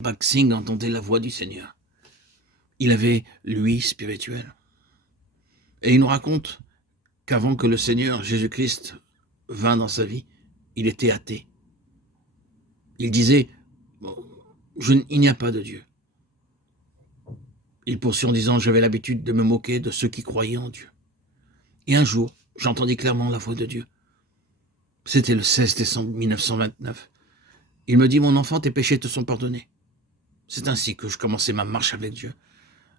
Baxing entendait la voix du Seigneur. Il avait l'ouïe spirituelle. Et il nous raconte qu'avant que le Seigneur Jésus-Christ vint dans sa vie, il était athée. Il disait, il n'y a pas de Dieu. Il poursuit en disant, j'avais l'habitude de me moquer de ceux qui croyaient en Dieu. Et un jour, j'entendis clairement la voix de Dieu. C'était le 16 décembre 1929. Il me dit, mon enfant, tes péchés te sont pardonnés. C'est ainsi que je commençais ma marche avec Dieu.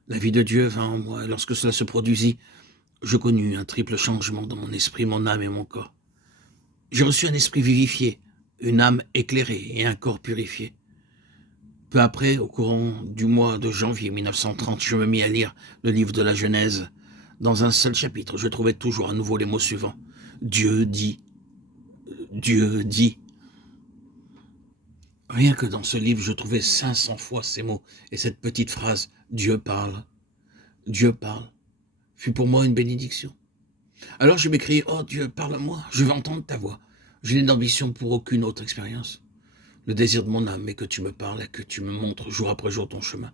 La vie de Dieu vint en moi, et lorsque cela se produisit, je connus un triple changement dans mon esprit, mon âme et mon corps. J'ai reçu un esprit vivifié, une âme éclairée et un corps purifié. Peu après, au courant du mois de janvier 1930, je me mis à lire le livre de la Genèse. Dans un seul chapitre, je trouvais toujours à nouveau les mots suivants. Dieu dit. Dieu dit. Rien que dans ce livre, je trouvais 500 fois ces mots et cette petite phrase « Dieu parle ». Dieu parle fut pour moi une bénédiction. Alors je m'écriai « Oh Dieu, parle-moi, je veux entendre ta voix. Je n'ai d'ambition pour aucune autre expérience. Le désir de mon âme est que tu me parles et que tu me montres jour après jour ton chemin. »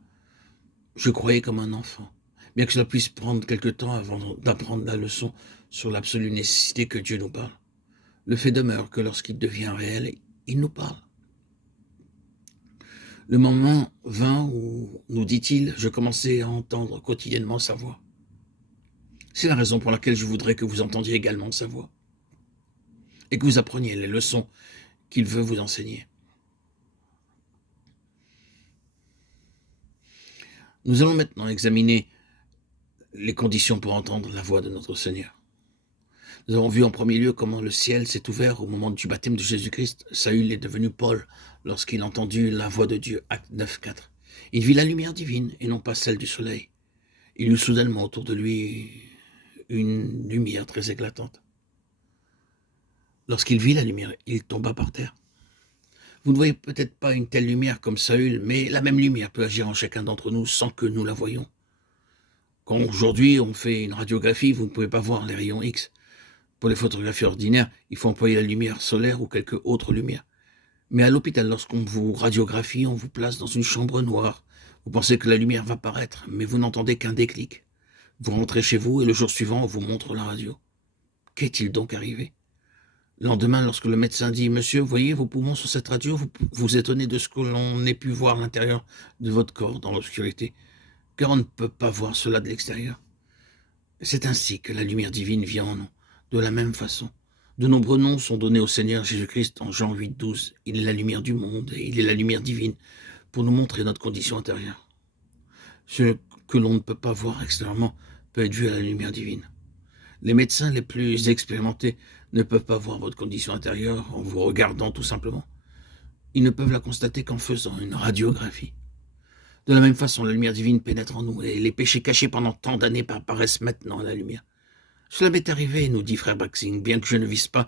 Je croyais comme un enfant, bien que cela puisse prendre quelque temps avant d'apprendre la leçon sur l'absolue nécessité que Dieu nous parle. Le fait demeure que lorsqu'il devient réel, il nous parle. Le moment vint où, nous dit-il, je commençais à entendre quotidiennement sa voix. C'est la raison pour laquelle je voudrais que vous entendiez également sa voix et que vous appreniez les leçons qu'il veut vous enseigner. Nous allons maintenant examiner les conditions pour entendre la voix de notre Seigneur. Nous avons vu en premier lieu comment le ciel s'est ouvert au moment du baptême de Jésus-Christ. Saül est devenu Paul lorsqu'il entendit la voix de Dieu, Acte 9:4. Il vit la lumière divine et non pas celle du soleil. Il eut soudainement autour de lui une lumière très éclatante. Lorsqu'il vit la lumière, il tomba par terre. Vous ne voyez peut-être pas une telle lumière comme Saül, mais la même lumière peut agir en chacun d'entre nous sans que nous la voyions. Quand aujourd'hui on fait une radiographie, vous ne pouvez pas voir les rayons X. Pour les photographies ordinaires, il faut employer la lumière solaire ou quelque autre lumière. Mais à l'hôpital, lorsqu'on vous radiographie, on vous place dans une chambre noire. Vous pensez que la lumière va paraître, mais vous n'entendez qu'un déclic. Vous rentrez chez vous et le jour suivant, on vous montre la radio. Qu'est-il donc arrivé ? Le lendemain, lorsque le médecin dit « Monsieur, voyez vos poumons sur cette radio, vous vous étonnez de ce que l'on ait pu voir à l'intérieur de votre corps dans l'obscurité, car on ne peut pas voir cela de l'extérieur. » C'est ainsi que la lumière divine vient en nous. De la même façon, de nombreux noms sont donnés au Seigneur Jésus-Christ en Jean 8:12. Il est la lumière du monde et il est la lumière divine pour nous montrer notre condition intérieure. Ce que l'on ne peut pas voir extérieurement peut être vu à la lumière divine. Les médecins les plus expérimentés ne peuvent pas voir votre condition intérieure en vous regardant tout simplement. Ils ne peuvent la constater qu'en faisant une radiographie. De la même façon, la lumière divine pénètre en nous et les péchés cachés pendant tant d'années apparaissent maintenant à la lumière. Cela m'est arrivé, nous dit frère Baxing, bien que je ne vise pas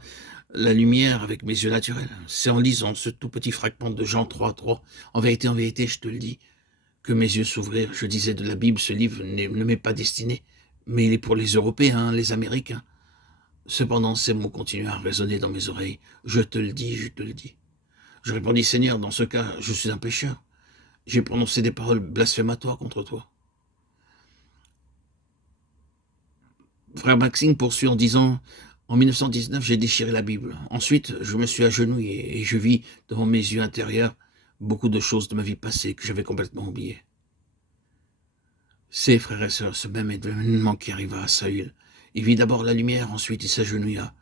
la lumière avec mes yeux naturels. C'est en lisant ce tout petit fragment de Jean 3:3, en vérité, je te le dis, que mes yeux s'ouvrirent. Je disais de la Bible, ce livre ne m'est pas destiné, mais il est pour les Européens, les Américains. Cependant, ces mots continuaient à résonner dans mes oreilles. Je te le dis, je te le dis. Je répondis, Seigneur, dans ce cas, je suis un pécheur. J'ai prononcé des paroles blasphématoires contre toi. Frère Baxing poursuit en disant, en 1919, j'ai déchiré la Bible. Ensuite, je me suis agenouillé et je vis devant mes yeux intérieurs beaucoup de choses de ma vie passée que j'avais complètement oubliées. C'est, frères et sœurs, ce même événement qui arriva à Saül. Il vit d'abord la lumière, ensuite il s'agenouilla.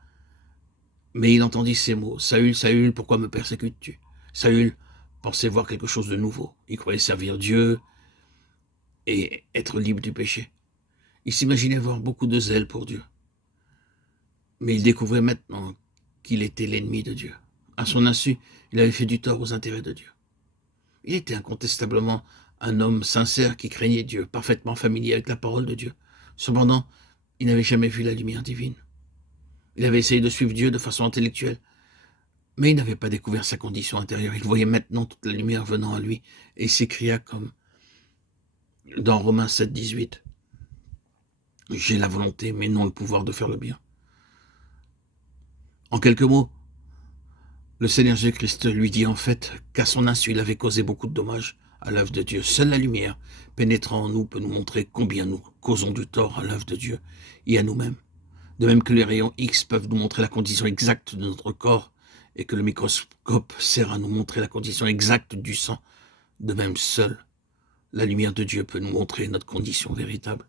Mais il entendit ces mots. Saül, Saül, pourquoi me persécutes-tu ? Saül pensait voir quelque chose de nouveau. Il croyait servir Dieu et être libre du péché. Il s'imaginait voir beaucoup de zèle pour Dieu. Mais il découvrait maintenant qu'il était l'ennemi de Dieu. À son insu, il avait fait du tort aux intérêts de Dieu. Il était incontestablement un homme sincère qui craignait Dieu, parfaitement familier avec la parole de Dieu. Cependant, il n'avait jamais vu la lumière divine. Il avait essayé de suivre Dieu de façon intellectuelle, mais il n'avait pas découvert sa condition intérieure. Il voyait maintenant toute la lumière venant à lui et il s'écria comme dans Romains 7:18. J'ai la volonté, mais non le pouvoir de faire le bien. En quelques mots, le Seigneur Jésus-Christ lui dit en fait qu'à son insu, il avait causé beaucoup de dommages à l'œuvre de Dieu. Seule la lumière pénétrant en nous peut nous montrer combien nous causons du tort à l'œuvre de Dieu et à nous-mêmes. De même que les rayons X peuvent nous montrer la condition exacte de notre corps et que le microscope sert à nous montrer la condition exacte du sang, de même seule la lumière de Dieu peut nous montrer notre condition véritable.